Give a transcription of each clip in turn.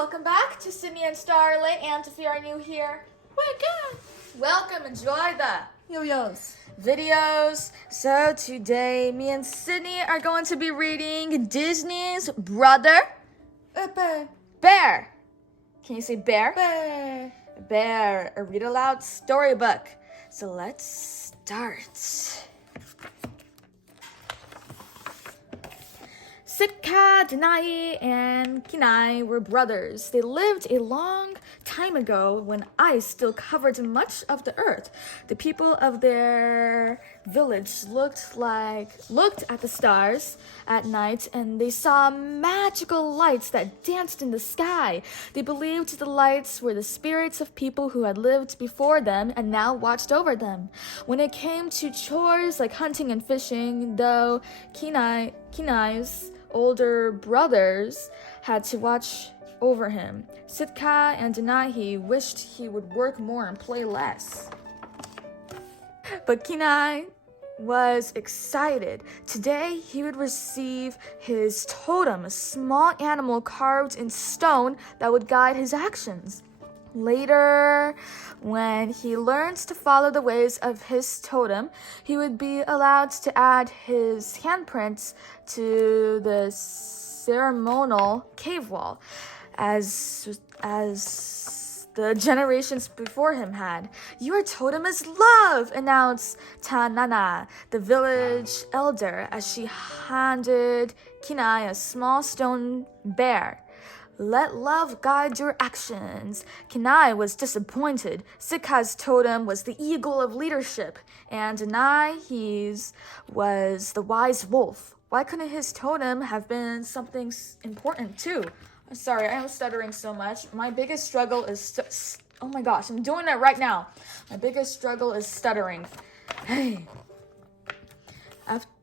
welcome back to Sydney and Starlight, and if you are new here, welcome, enjoy the Yo-yos. videos. So today, me and Sydney are going to be reading Disney's Brother Bear. Can you say bear? Bear. Bear, a read aloud storybook. So let's start. Sitka, Denahi, and Kenai were brothers. They lived a long time ago when ice still covered much of the earth. The people of their village looked at the stars at night, and they saw magical lights that danced in the sky. They believed the lights were the spirits of people who had lived before them and now watched over them. When it came to chores like hunting and fishing, though Kenai's older brothers had to watch over him, Sitka and Denahi wished he would work more and play less. But Kenai was excited. Today he would receive his totem, a small animal carved in stone that would guide his actions. Later, when he learns to follow the ways of his totem, he would be allowed to add his handprints to the ceremonial cave wall, as the generations before him had. "Your totem is love," announced Tanana, the village elder, as she handed Kenai a small stone bear. "Let love guide your actions." Kenai was disappointed. Sitka's totem was the eagle of leadership, and Denahi's was the wise wolf. Why couldn't his totem have been something important too? I'm sorry, I am stuttering so much. My biggest struggle is oh my gosh, I'm doing it right now. My biggest struggle is stuttering. Hey.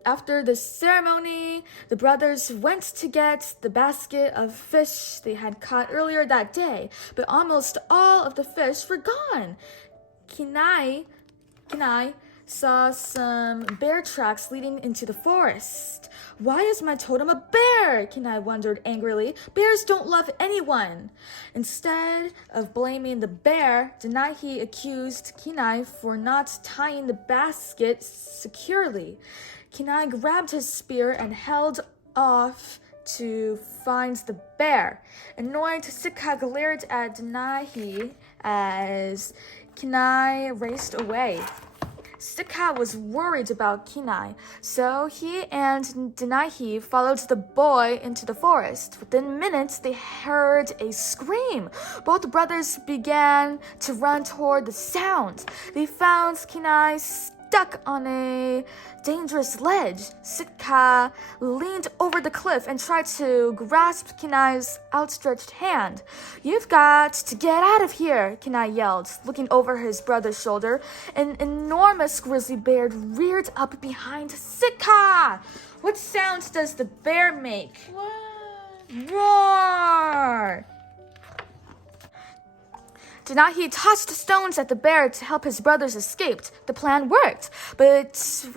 After the ceremony, the brothers went to get the basket of fish they had caught earlier that day, but almost all of the fish were gone. Kenai saw some bear tracks leading into the forest. "Why is my totem a bear?" Kenai wondered angrily. "Bears don't love anyone." Instead of blaming the bear, Denahi accused Kenai for not tying the basket securely. Kenai grabbed his spear and held off to find the bear. Annoyed, Sitka glared at Denahi as Kenai raced away. Sitka was worried about Kenai, so he and Denahi followed the boy into the forest. Within minutes, they heard a scream. Both brothers began to run toward the sound. They found Kenai stuck on a dangerous ledge. Sitka leaned over the cliff and tried to grasp Kenai's outstretched hand. "You've got to get out of here," Kenai yelled, looking over his brother's shoulder. An enormous grizzly bear reared up behind Sitka. What sound does the bear make? Roar! Denahi tossed stones at the bear to help his brothers escape. The plan worked, but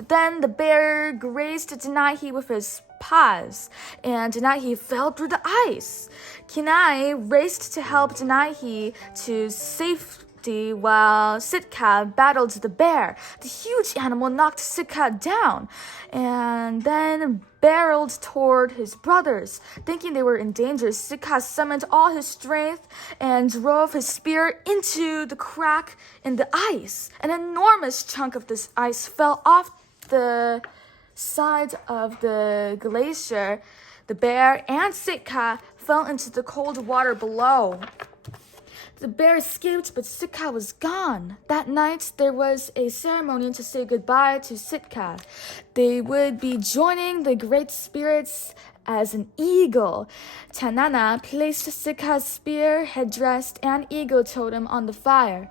then the bear grazed Denahi with his paws, and Denahi fell through the ice. Kenai raced to help Denahi to safety while Sitka battled the bear. The huge animal knocked Sitka down and then barreled toward his brothers. Thinking they were in danger, Sitka summoned all his strength and drove his spear into the crack in the ice. An enormous chunk of this ice fell off the side of the glacier. The bear and Sitka fell into the cold water below. The bear escaped, but Sitka was gone. That night, there was a ceremony to say goodbye to Sitka. They would be joining the great spirits as an eagle. Tanana placed Sitka's spear, headdress, and eagle totem on the fire.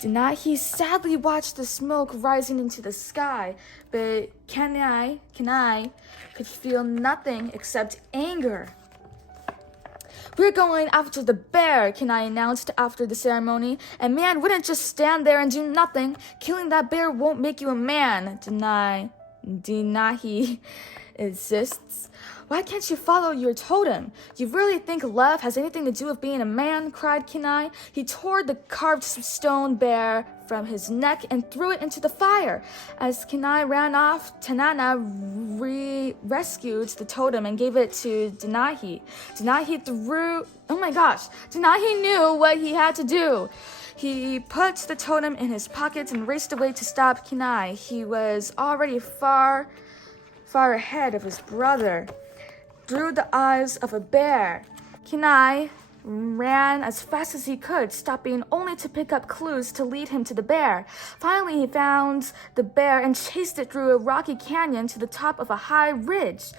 Denahi sadly watched the smoke rising into the sky, but Kenai could feel nothing except anger. "We're going after the bear," Kenai announced after the ceremony. "A man wouldn't just stand there and do nothing. Killing that bear won't make you a man," Denahi insists. Why can't you follow your totem? You really think love has anything to do with being a man? Cried Kenai. He tore the carved stone bear from his neck and threw it into the fire. As Kenai ran off, Tanana rescued the totem and gave it to Denahi. Denahi knew what he had to do. He put the totem in his pocket and raced away to stop Kenai. He was already far ahead of his brother. Through the eyes of a bear, Kenai ran as fast as he could, stopping only to pick up clues to lead him to the bear. Finally, he found the bear and chased it through a rocky canyon to the top of a high ridge.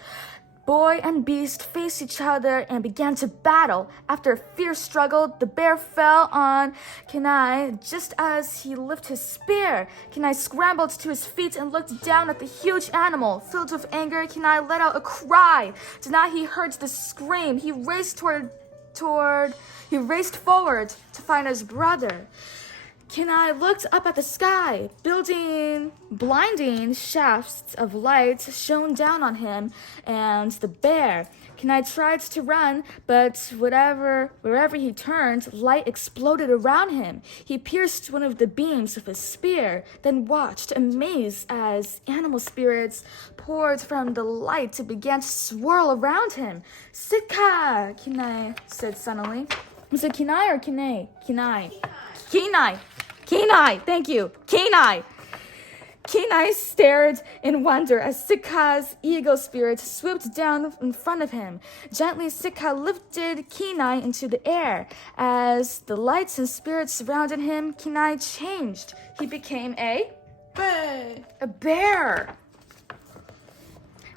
Boy and beast faced each other and began to battle. After a fierce struggle, the bear fell on Kenai just as he lifted his spear. Kenai scrambled to his feet and looked down at the huge animal. Filled with anger, Kenai let out a cry. Denahi heard the scream. He raced forward to find his brother. Kenai looked up at the sky. Blinding shafts of light shone down on him and the bear. Kenai tried to run, but wherever he turned, light exploded around him. He pierced one of the beams with his spear, then watched, amazed, as animal spirits poured from the light and began to swirl around him. Sitka, Kenai said suddenly. Was it Kenai or Kenai? Kenai. Kenai, thank you. Kenai. Kenai stared in wonder as Sitka's eagle spirit swooped down in front of him. Gently, Sitka lifted Kenai into the air. As the lights and spirits surrounded him, Kenai changed. He became a bear.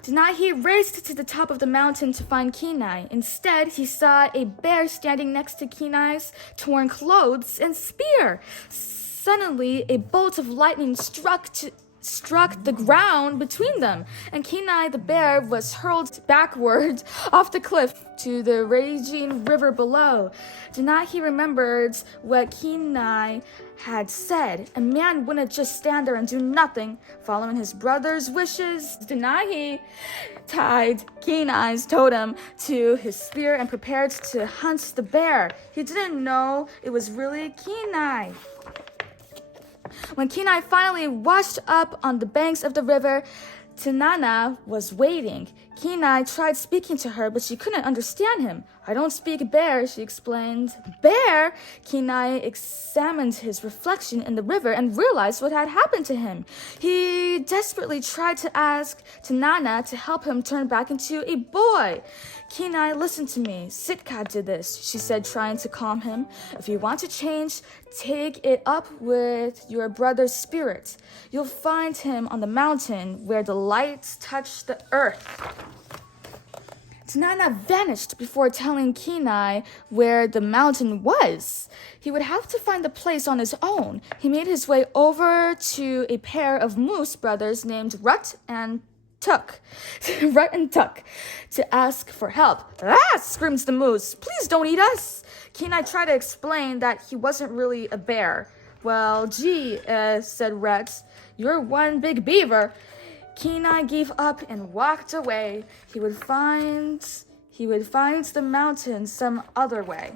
Denahi raced to the top of the mountain to find Kenai. Instead, he saw a bear standing next to Kenai's torn clothes and spear. Suddenly, a bolt of lightning struck the ground between them, and Kenai the bear was hurled backward off the cliff to the raging river below. Denahi remembered what Kenai had said. A man wouldn't just stand there and do nothing. Following his brother's wishes, Denahi tied Kenai's totem to his spear and prepared to hunt the bear. He didn't know it was really Kenai. When Kenai finally washed up on the banks of the river, Tanana was waiting. Kenai tried speaking to her, but she couldn't understand him. I don't speak bear, she explained. Bear? Kenai examined his reflection in the river and realized what had happened to him. He desperately tried to ask Tanana to help him turn back into a boy. Kenai, listen to me. Sitka did this, she said, trying to calm him. If you want to change, take it up with your brother's spirit. You'll find him on the mountain where the lights touch the earth. Tanana vanished before telling Kenai where the mountain was. He would have to find the place on his own. He made his way over to a pair of moose brothers named Rut and Tuck, to ask for help. Ah, screams the moose. Please don't eat us. Kenai tried to explain that he wasn't really a bear. Well, gee, said Rut, you're one big beaver. Kenai gave up and walked away. He would find the mountain some other way.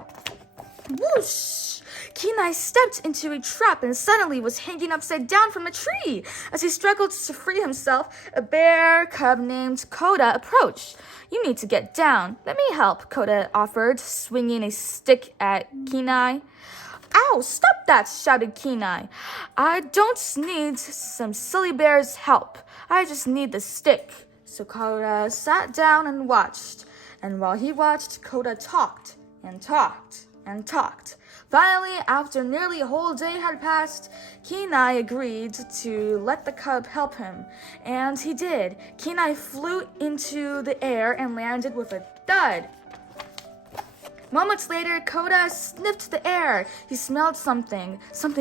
Whoosh! Kenai stepped into a trap and suddenly was hanging upside down from a tree. As he struggled to free himself, a bear cub named Koda approached. You need to get down. Let me help, Koda offered, swinging a stick at Kenai. Ow, stop that, shouted Kenai. I don't need some silly bear's help. I just need the stick. So Koda sat down and watched. And while he watched, Koda talked and talked and talked. Finally, after nearly a whole day had passed, Kenai agreed to let the cub help him. And he did. Kenai flew into the air and landed with a thud. Moments later, Koda sniffed the air. He smelled something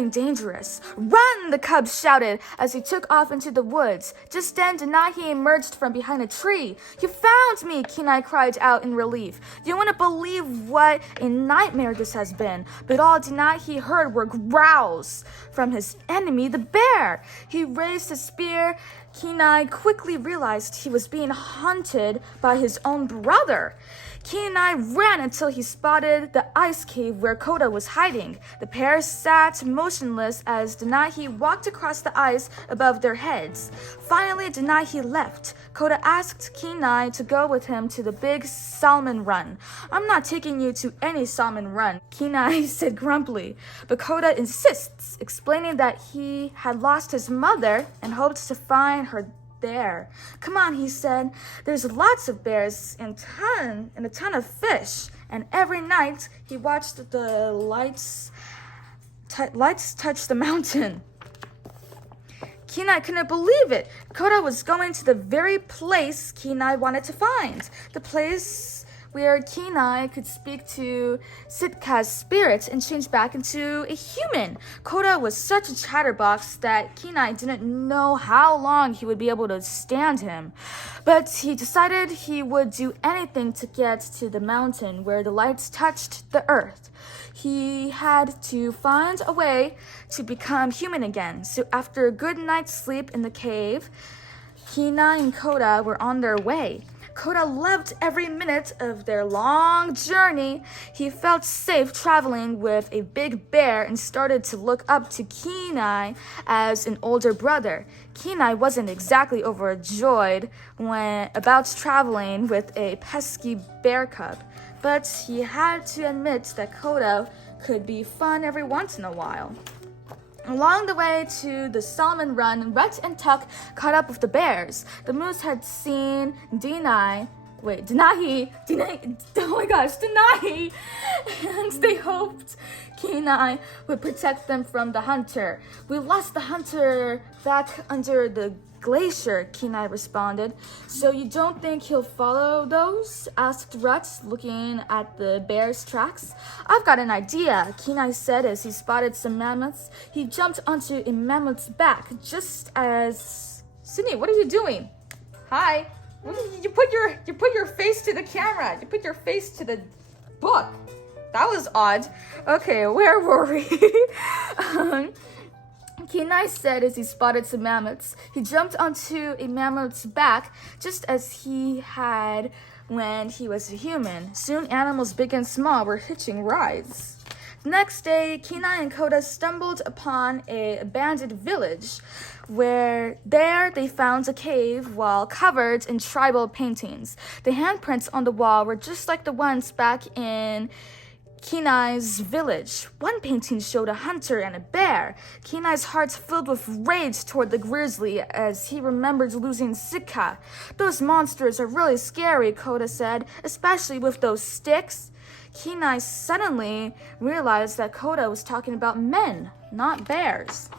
dangerous. Run, the cubs shouted as he took off into the woods. Just then, Denahi emerged from behind a tree. You found me, Kenai cried out in relief. You wouldn't believe what a nightmare this has been. But all Denahi heard were growls from his enemy, the bear. He raised his spear. Kenai quickly realized he was being hunted by his own brother. Kenai ran until he spotted the ice cave where Koda was hiding. The pair sat motionless as Denahi walked across the ice above their heads. Finally, Denahi left. Koda asked Kenai to go with him to the big salmon run. I'm not taking you to any salmon run, Kenai said grumpily. But Koda insists, explaining that he had lost his mother and hoped to find her there. Come on, he said. There's lots of bears and a ton of fish. And every night he watched the lights touch the mountain. Kenai couldn't believe it. Koda was going to the very place Kenai wanted to find. The place where Kenai could speak to Sitka's spirit and change back into a human. Koda was such a chatterbox that Kenai didn't know how long he would be able to stand him. But he decided he would do anything to get to the mountain where the lights touched the earth. He had to find a way to become human again. So after a good night's sleep in the cave, Kenai and Koda were on their way. Koda loved every minute of their long journey. He felt safe traveling with a big bear and started to look up to Kenai as an older brother. Kenai wasn't exactly overjoyed about traveling with a pesky bear cub, but he had to admit that Koda could be fun every once in a while. Along the way to the salmon run, Rhett and Tuck caught up with the bears. The moose had seen Denahi, and they hoped Kenai would protect them from the hunter. We lost the hunter back under the glacier, Kenai responded. So you don't think he'll follow those? Asked Rhett, looking at the bear's tracks. I've got an idea, Kenai said as he spotted some mammoths. He jumped onto a mammoth's back just as... Sydney, what are you doing? Hi. You put your face to the camera. You put your face to the book. That was odd. Okay, where were we? Kenai said as he spotted some mammoths. He jumped onto a mammoth's back just as he had when he was a human. Soon animals big and small were hitching rides. The next day, Kenai and Koda stumbled upon an abandoned village where there they found a cave wall covered in tribal paintings. The handprints on the wall were just like the ones back in Kenai's village. One painting showed a hunter and a bear. Kenai's heart filled with rage toward the grizzly as he remembered losing Sitka. Those monsters are really scary, Koda said, especially with those sticks. Kenai suddenly realized that Koda was talking about men, not bears.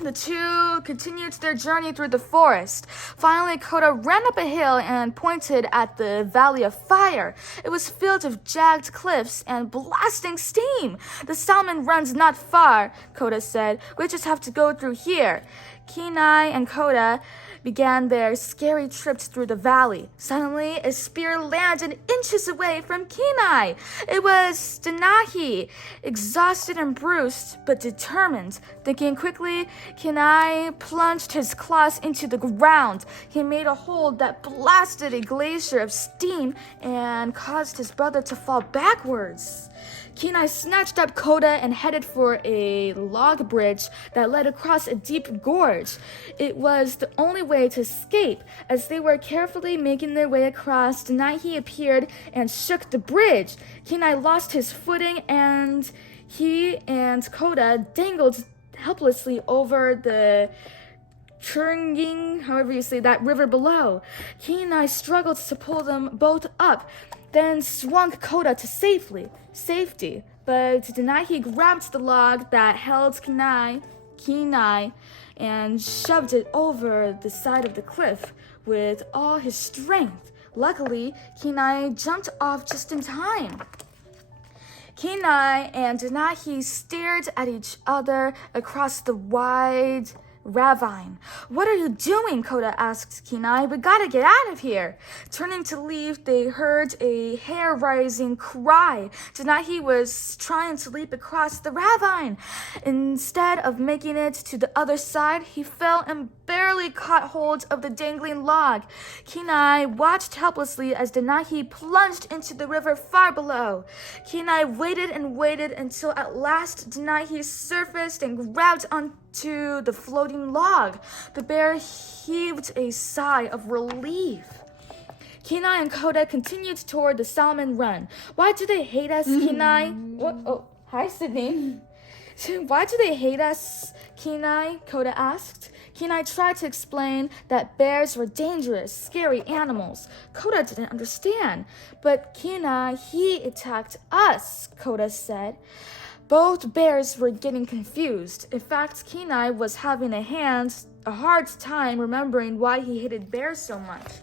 The two continued their journey through the forest. Finally, Koda ran up a hill and pointed at the Valley of Fire. It was filled with jagged cliffs and blasting steam. The salmon runs not far, Koda said. We just have to go through here. Kenai and Koda began their scary trips through the valley. Suddenly, a spear landed inches away from Kenai. It was Denahi, exhausted and bruised, but determined. Thinking quickly, Kenai plunged his claws into the ground. He made a hole that blasted a glacier of steam and caused his brother to fall backwards. Kenai snatched up Koda and headed for a log bridge that led across a deep gorge. It was the only way to escape. As they were carefully making their way across, Denahi appeared and shook the bridge. Kenai lost his footing and he and Koda dangled helplessly over the churning, however you say that, river below. Kenai struggled to pull them both up, then swung Koda to safety. But Denahi grabbed the log that held Kenai and shoved it over the side of the cliff with all his strength. Luckily, Kenai jumped off just in time. Kenai and Denahi stared at each other across the wide ravine. "What are you doing?" Koda asked Kenai. "We gotta get out of here." Turning to leave, they heard a hair-raising cry. Denahi was trying to leap across the ravine. Instead of making it to the other side, he fell and barely caught hold of the dangling log. Kenai watched helplessly as Denahi plunged into the river far below. Kenai waited and waited until at last Denahi surfaced and grabbed onto the floating log. The bear heaved a sigh of relief. Kenai and Koda continued toward the salmon run. "Why do they hate us, Kenai?" What? Oh, hi, Sydney. "Why do they hate us, Kenai?" Koda asked. Kenai tried to explain that bears were dangerous, scary animals. Koda didn't understand. "But Kenai, he attacked us," Koda said. Both bears were getting confused. In fact, Kenai was having a hard time remembering why he hated bears so much.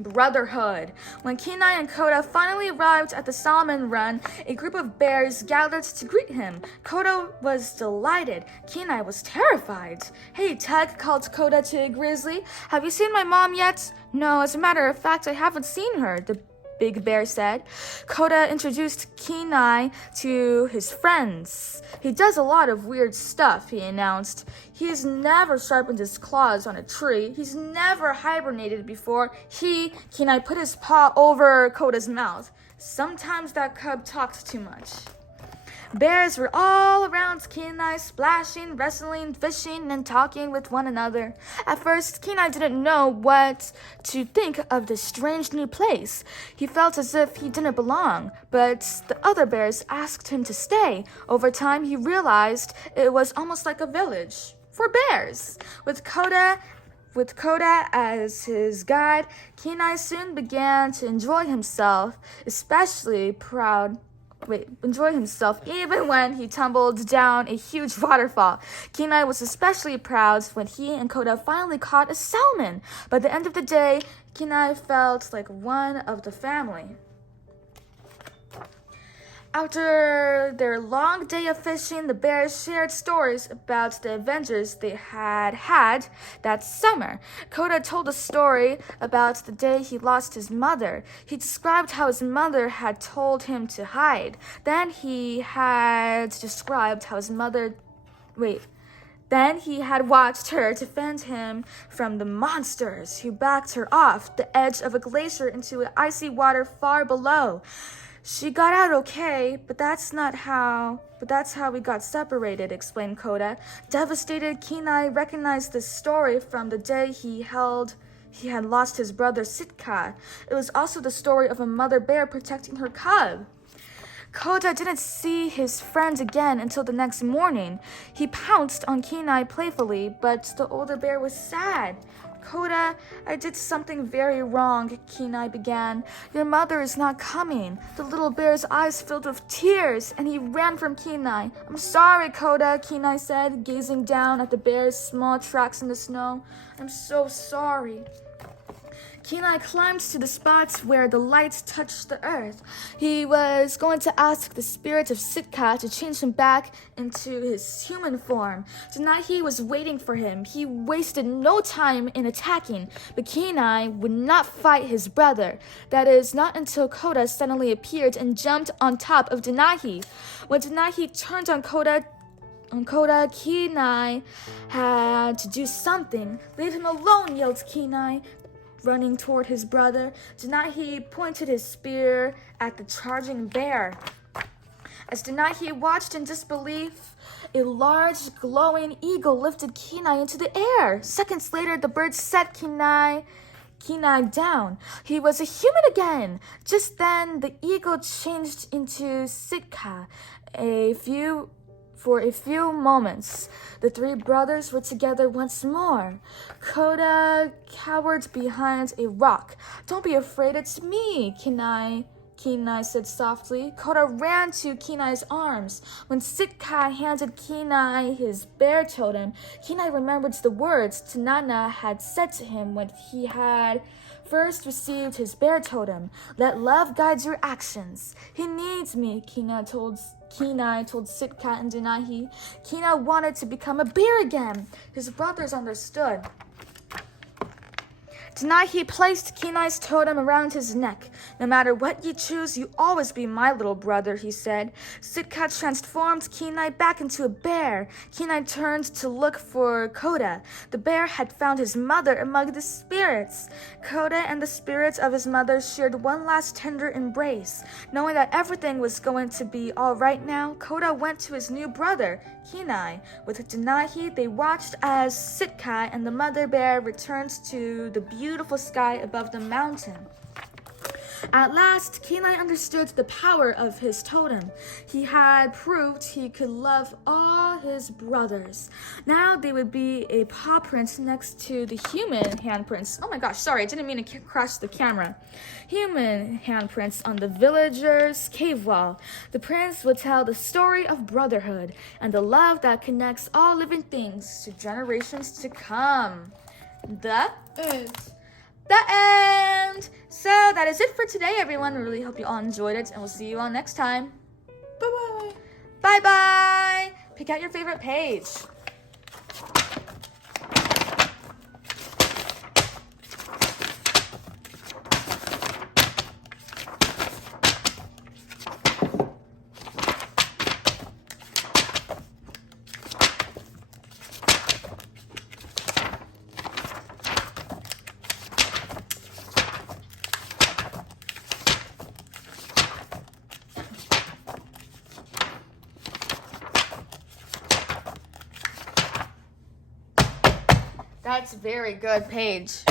Brotherhood. When Kenai and Koda finally arrived at the salmon run, a group of bears gathered to greet him. Koda was delighted. Kenai was terrified. "Hey, Tug," called Koda to a grizzly. "Have you seen my mom yet?" "No, as a matter of fact, I haven't seen her," the big bear said. Koda introduced Kenai to his friends. "He does a lot of weird stuff," he announced. "He's never sharpened his claws on a tree. He's never hibernated before. Kenai put his paw over Koda's mouth. "Sometimes that cub talks too much." Bears were all around Kenai, splashing, wrestling, fishing, and talking with one another. At first, Kenai didn't know what to think of this strange new place. He felt as if he didn't belong, but the other bears asked him to stay. Over time, he realized it was almost like a village for bears. With Koda as his guide, Kenai soon began to enjoy himself even when he tumbled down a huge waterfall. Kenai was especially proud when he and Koda finally caught a salmon. By the end of the day, Kenai felt like one of the family. After their long day of fishing, the bears shared stories about the adventures they had had that summer. Koda told a story about the day he lost his mother. He described how his mother had told him to hide. Then he had watched her defend him from the monsters who backed her off the edge of a glacier into icy water far below. "She got out okay, but that's how we got separated," explained Koda. Devastated, Kenai recognized this story from the day he had lost his brother Sitka. It was also the story of a mother bear protecting her cub. Koda didn't see his friend again until the next morning. He pounced on Kenai playfully, but the older bear was sad. "Koda, I did something very wrong," Kenai began. "Your mother is not coming." The little bear's eyes filled with tears, and he ran from Kenai. "I'm sorry, Koda," Kenai said, gazing down at the bear's small tracks in the snow. "I'm so sorry." Kenai climbed to the spots where the lights touched the earth. He was going to ask the spirit of Sitka to change him back into his human form. Denahi was waiting for him. He wasted no time in attacking, but Kenai would not fight his brother. That is, not until Koda suddenly appeared and jumped on top of Denahi. When Denahi turned on Koda, Kenai had to do something. "Leave him alone," yelled Kenai, running toward his brother. Denahi pointed his spear at the charging bear. As Denahi watched in disbelief, a large glowing eagle lifted Kenai into the air. Seconds later, the bird set Kenai down. He was a human again. Just then, the eagle changed into Sitka. For a few moments, the three brothers were together once more. Koda cowered behind a rock. "Don't be afraid, it's me," Kenai said softly. Koda ran to Kenai's arms. When Sitka handed Kenai his bear totem, Kenai remembered the words Tanana had said to him when he had first received his bear totem. Let love guide your actions. He needs me, Kenai told Sitka and Denahi. Kenai wanted to become a bear again. His brothers understood. Denahi placed Kenai's totem around his neck. No matter what you choose, you always be my little brother, he said. Sitka transformed Kenai back into a bear. Kenai turned to look for Koda. The bear had found his mother among the spirits. Koda and the spirits of his mother shared one last tender embrace. Knowing that everything was going to be all right now, Koda went to his new brother, Kenai. With Denahi, they watched as Sitka and the mother bear returned to the beautiful sky above the mountain. At last, Kenai understood the power of his totem. He had proved he could love all his brothers. Now they would be a paw print next to the human handprints. Oh my gosh, sorry, I didn't mean to crash the camera. Human handprints on the villagers' cave wall. The prints would tell the story of brotherhood and the love that connects all living things to generations to come. The end. So that is it for today, everyone. I really hope you all enjoyed it, and we'll see you all next time. Bye-bye. Bye-bye. Pick out your favorite page. That's very good, Paige.